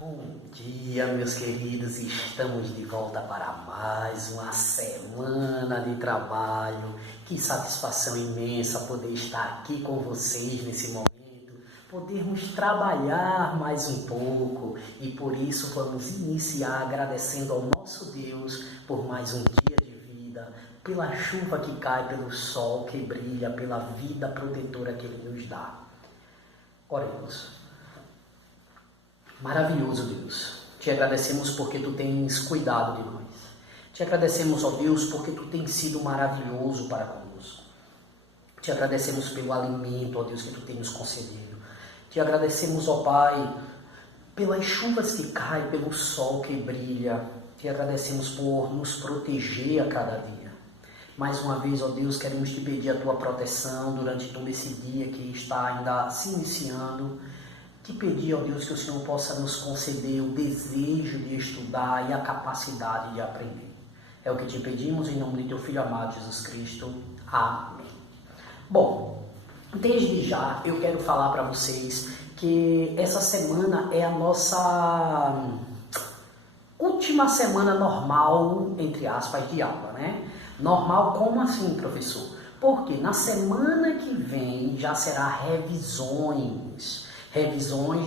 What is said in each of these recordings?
Bom dia, meus queridos, estamos de volta para mais uma semana de trabalho. Que satisfação imensa poder estar aqui com vocês nesse momento, podermos trabalhar mais um pouco e por isso vamos iniciar agradecendo ao nosso Deus por mais um dia de vida, pela chuva que cai, pelo sol que brilha, pela vida protetora que Ele nos dá. Oremos. Maravilhoso Deus, te agradecemos porque Tu tens cuidado de nós. Te agradecemos, ó Deus, porque Tu tens sido maravilhoso para conosco. Te agradecemos pelo alimento, ó Deus, que Tu tens nos concedido. Te agradecemos, ó Pai, pelas chuvas que caem, pelo sol que brilha. Te agradecemos por nos proteger a cada dia. Mais uma vez, ó Deus, queremos Te pedir a Tua proteção durante todo esse dia que está ainda se iniciando. Te pedir, ó Deus, que o Senhor possa nos conceder o desejo de estudar e a capacidade de aprender. É o que te pedimos em nome de Teu Filho amado, Jesus Cristo. Amém. Bom, desde já eu quero falar para vocês que essa semana é a nossa última semana normal, entre aspas, de aula, né? Normal como assim, professor? Porque na semana que vem já será revisões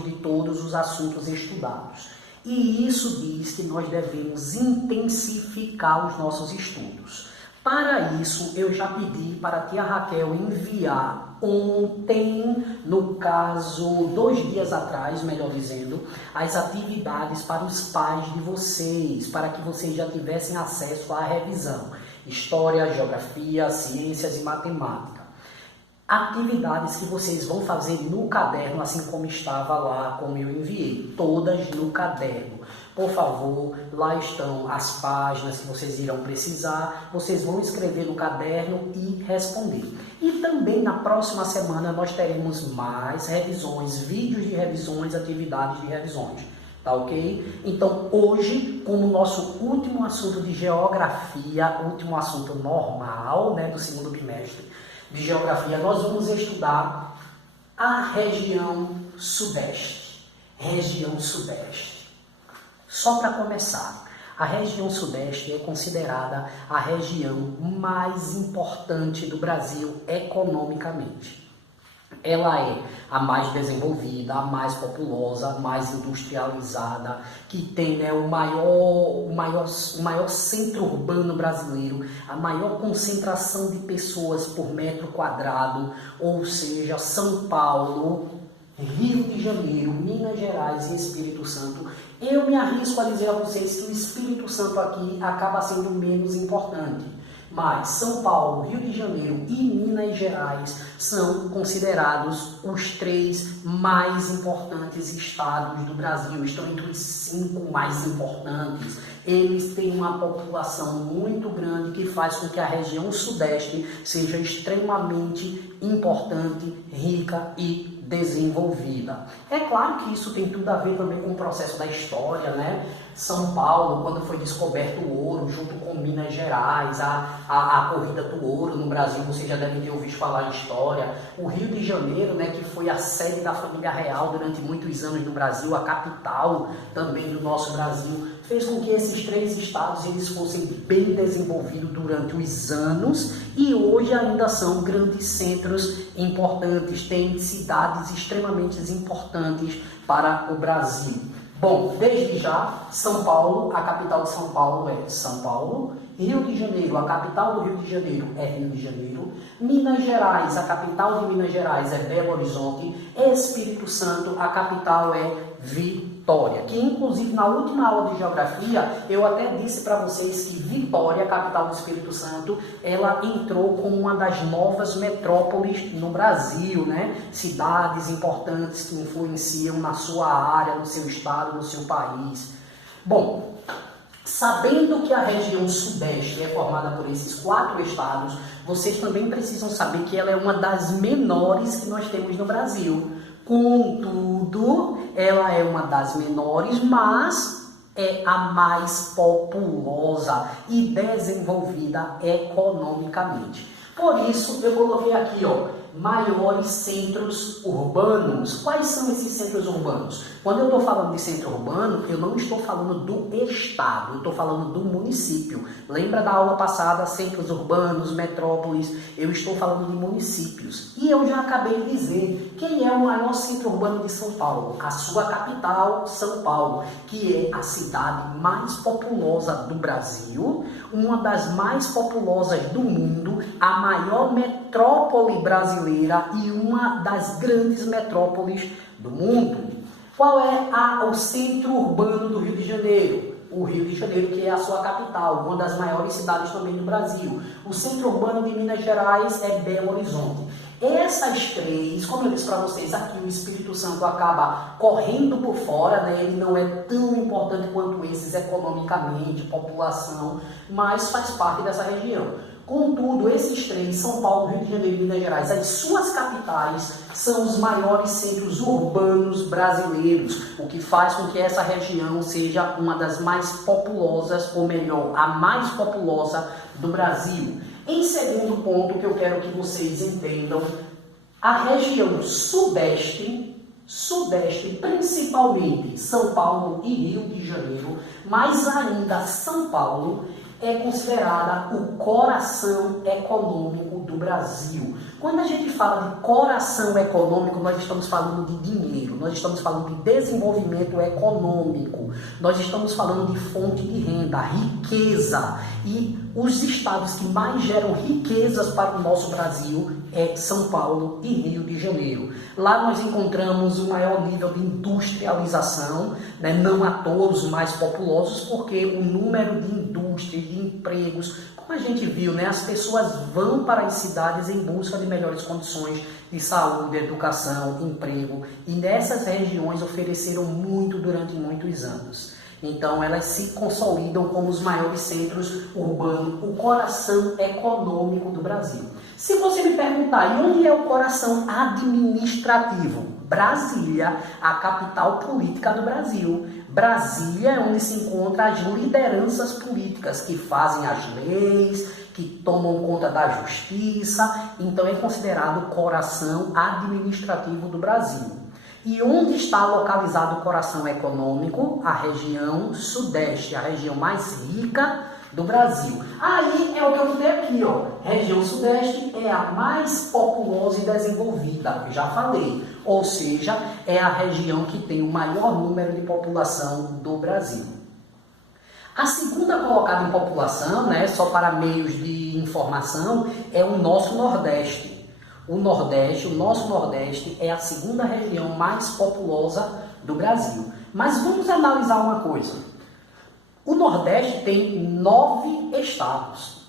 de todos os assuntos estudados. E isso diz que nós devemos intensificar os nossos estudos. Para isso, eu já pedi para a tia Raquel enviar ontem, no caso, 2 dias atrás, melhor dizendo, as atividades para os pais de vocês, para que vocês já tivessem acesso à revisão. História, geografia, ciências e matemática. Atividades que vocês vão fazer no caderno, assim como estava lá, como eu enviei, todas no caderno. Por favor, lá estão as páginas que vocês irão precisar, vocês vão escrever no caderno e responder. E também na próxima semana nós teremos mais revisões, vídeos de revisões, atividades de revisões. Tá ok? Então hoje, como nosso último assunto de geografia, último assunto normal, né, do segundo bimestre, de geografia, nós vamos estudar a região sudeste. Região sudeste. Só para começar, a região sudeste é considerada a região mais importante do Brasil economicamente. Ela é a mais desenvolvida, a mais populosa, a mais industrializada, que tem, né, o maior centro urbano brasileiro, a maior concentração de pessoas por metro quadrado, ou seja, São Paulo, Rio de Janeiro, Minas Gerais e Espírito Santo. Eu me arrisco a dizer a vocês que o Espírito Santo aqui acaba sendo menos importante. Mas São Paulo, Rio de Janeiro e Minas Gerais são considerados os 3 mais importantes estados do Brasil. Estão entre os 5 mais importantes. Eles têm uma população muito grande que faz com que a região sudeste seja extremamente importante, rica e desenvolvida. É claro que isso tem tudo a ver também com o processo da história, né? São Paulo, quando foi descoberto o ouro, junto com Minas Gerais, a corrida do ouro no Brasil, vocês já devem ter ouvido falar em história. O Rio de Janeiro, né, que foi a sede da família real durante muitos anos no Brasil, a capital também do nosso Brasil, fez com que esses 3 estados eles fossem bem desenvolvidos durante os anos e hoje ainda são grandes centros importantes, têm cidades extremamente importantes para o Brasil. Bom, desde já, São Paulo, a capital de São Paulo é São Paulo, Rio de Janeiro, a capital do Rio de Janeiro é Rio de Janeiro, Minas Gerais, a capital de Minas Gerais é Belo Horizonte, Espírito Santo, a capital é Vitória, que inclusive na última aula de geografia eu até disse para vocês que Vitória, a capital do Espírito Santo, ela entrou como uma das novas metrópoles no Brasil, né? Cidades importantes que influenciam na sua área, no seu estado, no seu país. Bom, sabendo que a região sudeste é formada por esses 4 estados, vocês também precisam saber que ela é uma das menores que nós temos no Brasil. Contudo, ela é uma das menores, mas é a mais populosa e desenvolvida economicamente. Por isso, eu coloquei aqui, ó, maiores centros urbanos. Quais são esses centros urbanos? Quando eu estou falando de centro urbano, eu não estou falando do estado, eu estou falando do município. Lembra da aula passada, centros urbanos, metrópoles? Eu estou falando de municípios. E eu já acabei de dizer quem é o maior centro urbano de São Paulo. A sua capital, São Paulo, que é a cidade mais populosa do Brasil, uma das mais populosas do mundo, a maior metrópole brasileira e uma das grandes metrópoles do mundo. Qual é o centro urbano do Rio de Janeiro? O Rio de Janeiro, que é a sua capital, uma das maiores cidades também do Brasil. O centro urbano de Minas Gerais é Belo Horizonte. Essas três, como eu disse para vocês, aqui o Espírito Santo acaba correndo por fora, né? Ele não é tão importante quanto esses economicamente, população, mas faz parte dessa região. Contudo, esses três, São Paulo, Rio de Janeiro e Minas Gerais, as suas capitais são os maiores centros urbanos brasileiros, o que faz com que essa região seja uma das mais populosas, ou melhor, a mais populosa do Brasil. Em segundo ponto, que eu quero que vocês entendam, a região sudeste, principalmente São Paulo e Rio de Janeiro, mas ainda São Paulo, é considerada o coração econômico do Brasil. Quando a gente fala de coração econômico, nós estamos falando de dinheiro, nós estamos falando de desenvolvimento econômico, nós estamos falando de fonte de renda, riqueza. E os estados que mais geram riquezas para o nosso Brasil é São Paulo e Rio de Janeiro. Lá nós encontramos o maior nível de industrialização, né? Não a todos os mais populosos, porque o número de indústrias, de empregos, como a gente viu, né? As pessoas vão para as cidades em busca de melhores condições de saúde, educação, emprego, e nessas regiões ofereceram muito durante muitos anos. Então, elas se consolidam como os maiores centros urbanos, o coração econômico do Brasil. Se você me perguntar, e onde é o coração administrativo? Brasília, a capital política do Brasil. Brasília é onde se encontram as lideranças políticas que fazem as leis, que tomam conta da justiça. Então, é considerado o coração administrativo do Brasil. E onde está localizado o coração econômico? A região sudeste, a região mais rica do Brasil. Aí é o que eu botei aqui, ó. Região sudeste é a mais populosa e desenvolvida, já falei. Ou seja, é a região que tem o maior número de população do Brasil. A segunda colocada em população, né, só para meios de informação, é o nosso Nordeste. O nosso Nordeste é a segunda região mais populosa do Brasil. Mas vamos analisar uma coisa. O Nordeste tem 9 estados.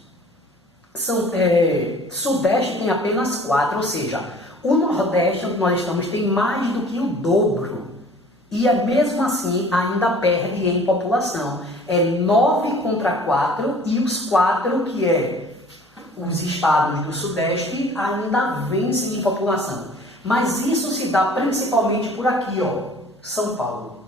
Sudeste tem apenas 4, ou seja, o Nordeste, onde nós estamos, tem mais do que o dobro. E mesmo assim ainda perde em população. É 9 contra 4 e os 4 que os estados do Sudeste ainda vencem em população. Mas isso se dá principalmente por aqui, ó, São Paulo.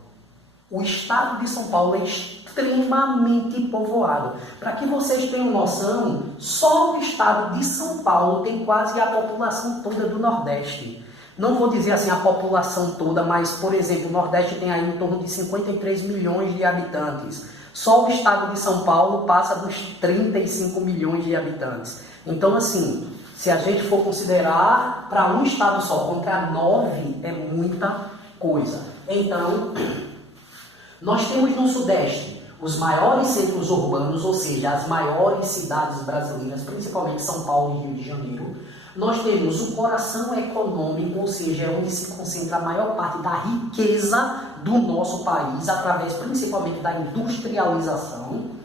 O estado de São Paulo é extremamente povoado. Para que vocês tenham noção, só o estado de São Paulo tem quase a população toda do Nordeste. Não vou dizer assim a população toda, mas, por exemplo, o Nordeste tem aí em torno de 53 milhões de habitantes. Só o estado de São Paulo passa dos 35 milhões de habitantes. Então, assim, se a gente for considerar para um estado só contra 9, é muita coisa. Então, nós temos no Sudeste os maiores centros urbanos, ou seja, as maiores cidades brasileiras, principalmente São Paulo e Rio de Janeiro. Nós temos o coração econômico, ou seja, é onde se concentra a maior parte da riqueza do nosso país, através principalmente da industrialização.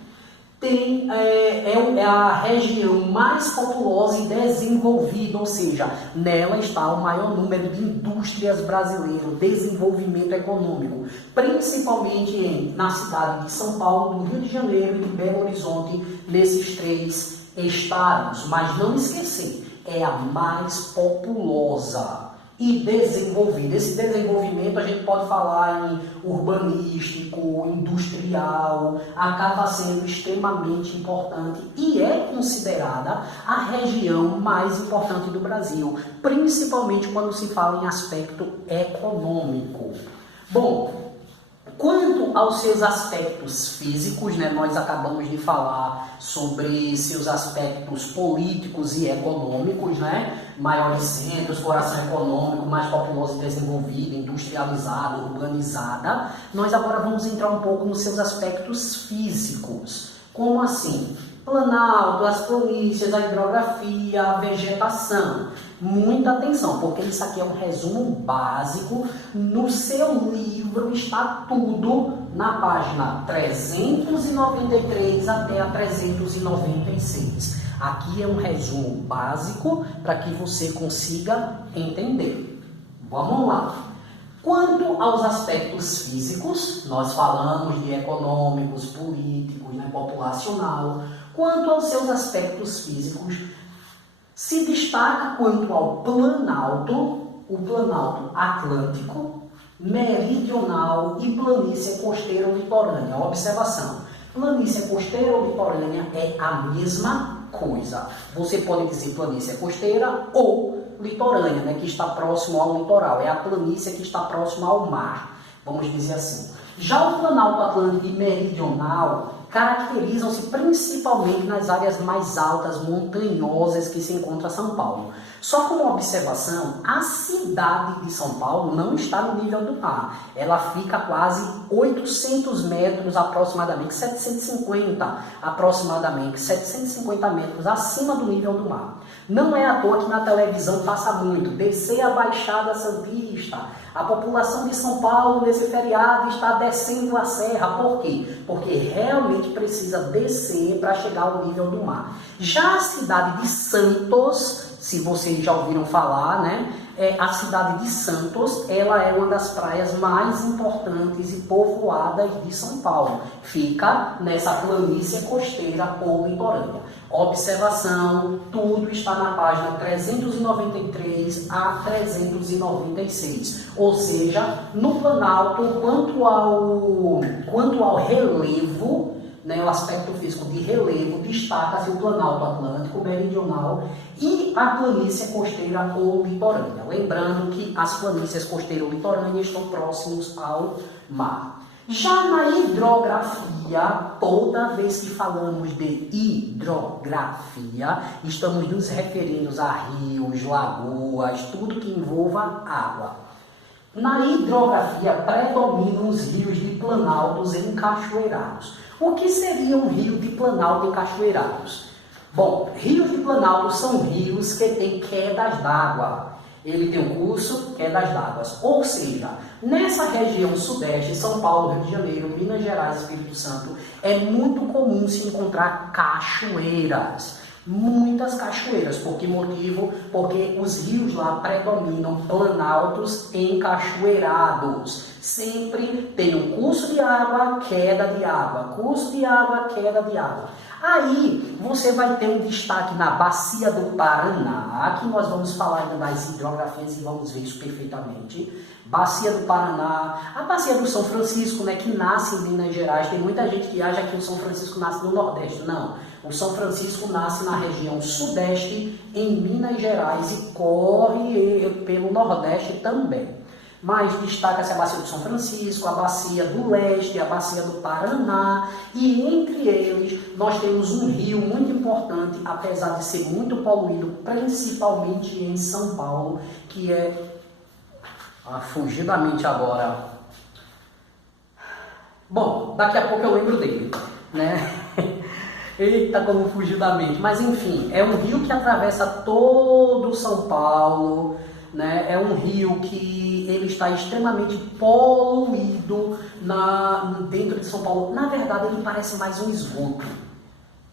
É a região mais populosa e desenvolvida, ou seja, nela está o maior número de indústrias brasileiras, desenvolvimento econômico, principalmente na cidade de São Paulo, do Rio de Janeiro e de Belo Horizonte, nesses 3 estados. Mas não esquecer, é a mais populosa. e desenvolvida. Esse desenvolvimento a gente pode falar em urbanístico, industrial, acaba sendo extremamente importante e é considerada a região mais importante do Brasil, principalmente quando se fala em aspecto econômico. Bom, quanto aos seus aspectos físicos, né, nós acabamos de falar sobre seus aspectos políticos e econômicos, né, maiores centros, coração econômico, mais populosa e desenvolvida, industrializada, urbanizada. Nós agora vamos entrar um pouco nos seus aspectos físicos. Como assim? Planalto, as planícies, a hidrografia, a vegetação. Muita atenção, porque isso aqui é um resumo básico. No seu livro está tudo na página 393 até a 396. Aqui é um resumo básico para que você consiga entender. Vamos lá. Quanto aos aspectos físicos, nós falamos de econômicos, políticos, né, populacional. Quanto aos seus aspectos físicos, se destaca quanto ao planalto, o planalto atlântico, meridional e planície costeira ou litorânea. Observação, planície costeira ou litorânea é a mesma coisa. Você pode dizer planície costeira ou litorânea, né, que está próximo ao litoral. É a planície que está próxima ao mar, vamos dizer assim. Já o planalto atlântico e meridional caracterizam-se principalmente nas áreas mais altas, montanhosas que se encontra São Paulo. Só como observação, a cidade de São Paulo não está no nível do mar. Ela fica a quase 800 metros, aproximadamente 750 metros acima do nível do mar. Não é à toa que na televisão passa muito, descer a Baixada Santista. A população de São Paulo nesse feriado está descendo a serra. Por quê? Porque realmente precisa descer para chegar ao nível do mar. Já a cidade de Santos, se vocês já ouviram falar, né? A cidade de Santos, ela é uma das praias mais importantes e povoadas de São Paulo. Fica nessa planície costeira ou litorânea. Observação, tudo está na página 393 a 396. Ou seja, no Planalto, quanto ao relevo, né, o aspecto físico de relevo, destaca-se o Planalto Atlântico, Meridional e a planície costeira ou litorânea. Lembrando que as planícies costeira ou litorânea estão próximos ao mar. Já na hidrografia, toda vez que falamos de hidrografia, estamos nos referindo a rios, lagoas, tudo que envolva água. Na hidrografia predominam os rios de planaltos encachoeirados. O que seria um rio de planalto encachoeirados? Bom, rios de planalto são rios que têm quedas d'água. Ele tem um curso, quedas d'água. Ou seja, nessa região sudeste, São Paulo, Rio de Janeiro, Minas Gerais, Espírito Santo, é muito comum se encontrar cachoeiras. Muitas cachoeiras. Por que motivo? Porque os rios lá predominam planaltos encachoeirados. Sempre tem um curso de água, queda de água. Curso de água, queda de água. Aí você vai ter um destaque na Bacia do Paraná. Aqui nós vamos falar ainda das hidrografias e vamos ver isso perfeitamente. Bacia do Paraná, a Bacia do São Francisco, né, que nasce em Minas Gerais. Tem muita gente que acha que o São Francisco nasce no Nordeste. Não, o São Francisco nasce na região Sudeste, em Minas Gerais, e corre pelo Nordeste também. Mas destaca-se a Bacia do São Francisco, a Bacia do Leste, a Bacia do Paraná, e entre eles nós temos um rio muito importante, apesar de ser muito poluído, principalmente em São Paulo, que é... fugir da mente agora. Bom, daqui a pouco eu lembro dele, né? Eita, como fugiu da mente. Mas enfim, é um rio que atravessa todo São Paulo, né? É um rio que ele está extremamente poluído dentro de São Paulo. Na verdade, ele parece mais um esgoto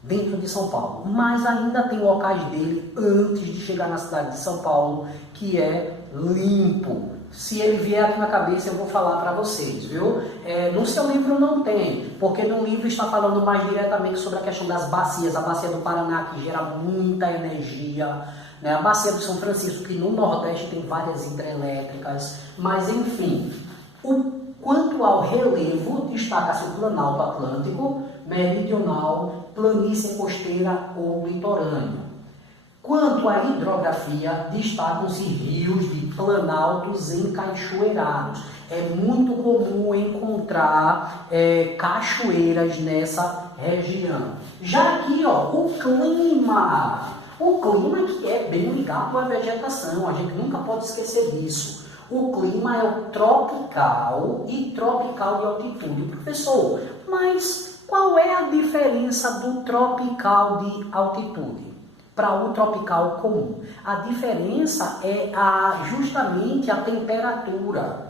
dentro de São Paulo. Mas ainda tem locais dele antes de chegar na cidade de São Paulo que é limpo. Se ele vier aqui na cabeça, eu vou falar para vocês, viu? No seu livro não tem, porque no livro está falando mais diretamente sobre a questão das bacias. A bacia do Paraná, que gera muita energia, né? A Bacia do São Francisco, que no Nordeste tem várias hidrelétricas, mas enfim, quanto ao relevo, destaca-se o Planalto Atlântico, Meridional, Planície Costeira ou Litorâneo. Quanto à hidrografia, destacam-se rios de planaltos encachoeirados. É muito comum encontrar cachoeiras nessa região. Já aqui, ó, o clima que é bem ligado à vegetação, a gente nunca pode esquecer disso. O clima é o tropical e tropical de altitude. Professor, mas qual é a diferença do tropical de altitude para o tropical comum? A diferença é justamente a temperatura.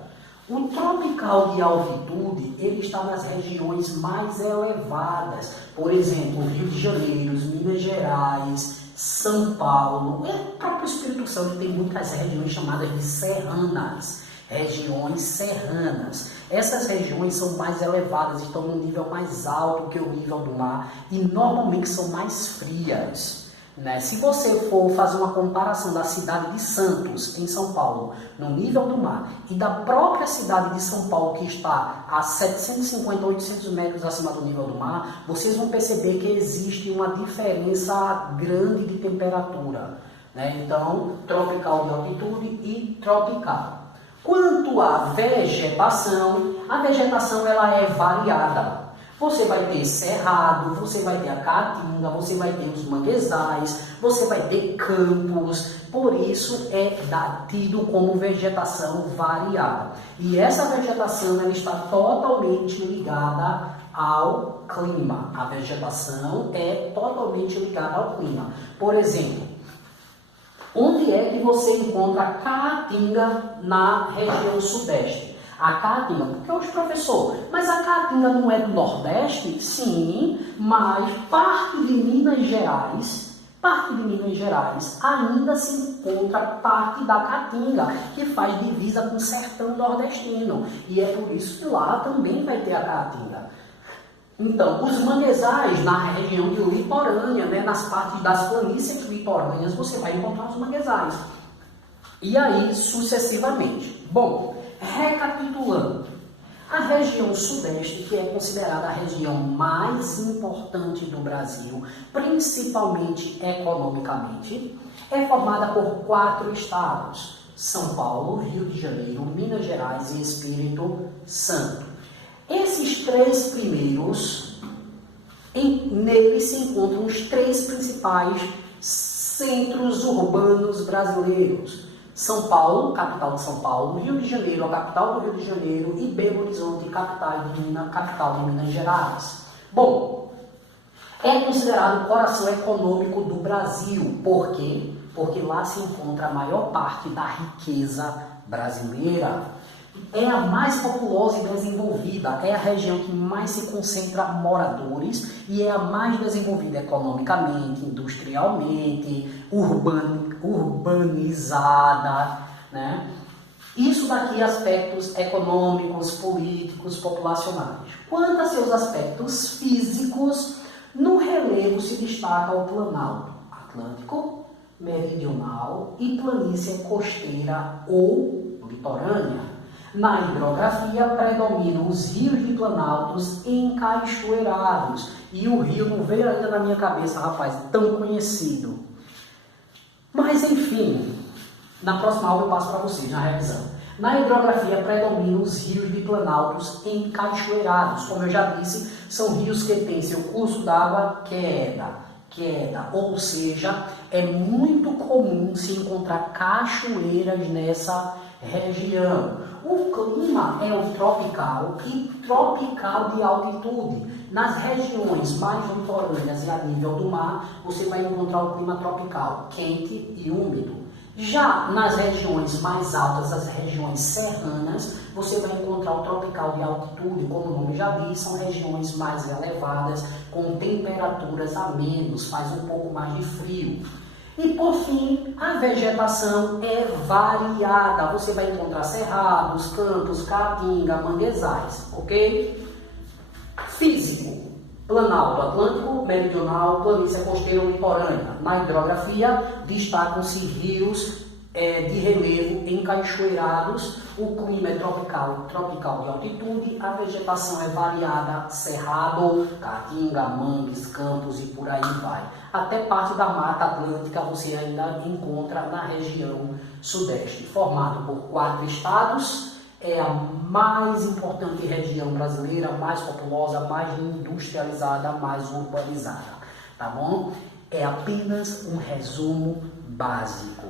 O tropical de altitude, ele está nas regiões mais elevadas. Por exemplo, Rio de Janeiro, Minas Gerais, São Paulo, o próprio Espírito Santo tem muitas regiões chamadas de serranas. Regiões serranas. Essas regiões são mais elevadas, estão num nível mais alto que o nível do mar e normalmente são mais frias. Né? Se você for fazer uma comparação da cidade de Santos, em São Paulo, no nível do mar, e da própria cidade de São Paulo, que está a 750, 800 metros acima do nível do mar, vocês vão perceber que existe uma diferença grande de temperatura. Né? Então, tropical de altitude e tropical. Quanto à vegetação, a vegetação ela é variada. Você vai ter cerrado, você vai ter a caatinga, você vai ter os manguezais, você vai ter campos, por isso é tido como vegetação variada. E essa vegetação ela está totalmente ligada ao clima. A vegetação é totalmente ligada ao clima. Por exemplo, onde é que você encontra a caatinga na região sudeste? A caatinga, porque hoje, professor, mas a caatinga não é do Nordeste? Sim, mas parte de Minas Gerais ainda se encontra parte da caatinga, que faz divisa com o sertão nordestino. E é por isso que lá também vai ter a caatinga. Então, os manguezais na região de litorânea, né, nas partes das planícies litorâneas, você vai encontrar os manguezais. E aí, sucessivamente. Bom, recapitulando, a região sudeste, que é considerada a região mais importante do Brasil, principalmente economicamente, é formada por 4 estados: São Paulo, Rio de Janeiro, Minas Gerais e Espírito Santo. Esses 3 primeiros, neles se encontram os 3 principais centros urbanos brasileiros: São Paulo, capital de São Paulo; Rio de Janeiro, a capital do Rio de Janeiro; e Belo Horizonte, capital de Minas Gerais. Bom, é considerado o coração econômico do Brasil. Por quê? Porque lá se encontra a maior parte da riqueza brasileira. É a mais populosa e desenvolvida, é a região que mais se concentra moradores e é a mais desenvolvida economicamente, industrialmente, urbanizada, né? Isso daqui aspectos econômicos, políticos, populacionais. Quanto a seus aspectos físicos, no relevo se destaca o Planalto Atlântico, Meridional e Planície Costeira ou Litorânea. Na hidrografia predominam os rios de planaltos encachoeirados. E o rio não veio ainda na minha cabeça, rapaz, tão conhecido. Mas enfim, na próxima aula eu passo para vocês, na revisão. Na hidrografia predominam os rios de planaltos encachoeirados. Como eu já disse, são rios que têm seu curso d'água queda. Ou seja, é muito comum se encontrar cachoeiras nessa região. O clima é o tropical e tropical de altitude. Nas regiões mais litorâneas e a nível do mar, você vai encontrar o clima tropical, quente e úmido. Já nas regiões mais altas, as regiões serranas, você vai encontrar o tropical de altitude, como o nome já diz, são regiões mais elevadas, com temperaturas a menos, faz um pouco mais de frio. E por fim, a vegetação é variada. Você vai encontrar cerrados, campos, caatinga, manguezais, ok? Físico. Planalto Atlântico, Meridional, Planície Costeira ou Litorânea. Na hidrografia, destacam-se rios de relevo encachoeirados, o clima é tropical de altitude, a vegetação é variada, cerrado, caatinga, mangues, campos e por aí vai. Até parte da Mata Atlântica você ainda encontra na região sudeste, formado por 4 estados, é a mais importante região brasileira, mais populosa, mais industrializada, mais urbanizada, tá bom? É apenas um resumo básico.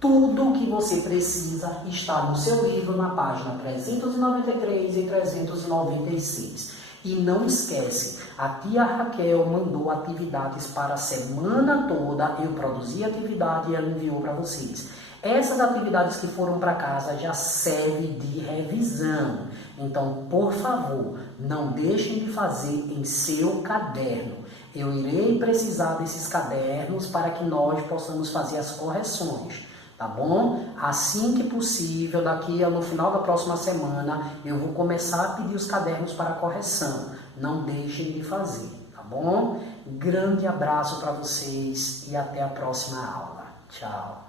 Tudo o que você precisa está no seu livro na página 393 e 396. E não esquece, a tia Raquel mandou atividades para a semana toda, eu produzi atividade e ela enviou para vocês. Essas atividades que foram para casa já servem de revisão. Então, por favor, não deixem de fazer em seu caderno. Eu irei precisar desses cadernos para que nós possamos fazer as correções. Tá bom? Assim que possível, daqui no final da próxima semana, eu vou começar a pedir os cadernos para correção. Não deixem de fazer, tá bom? Grande abraço para vocês e até a próxima aula. Tchau!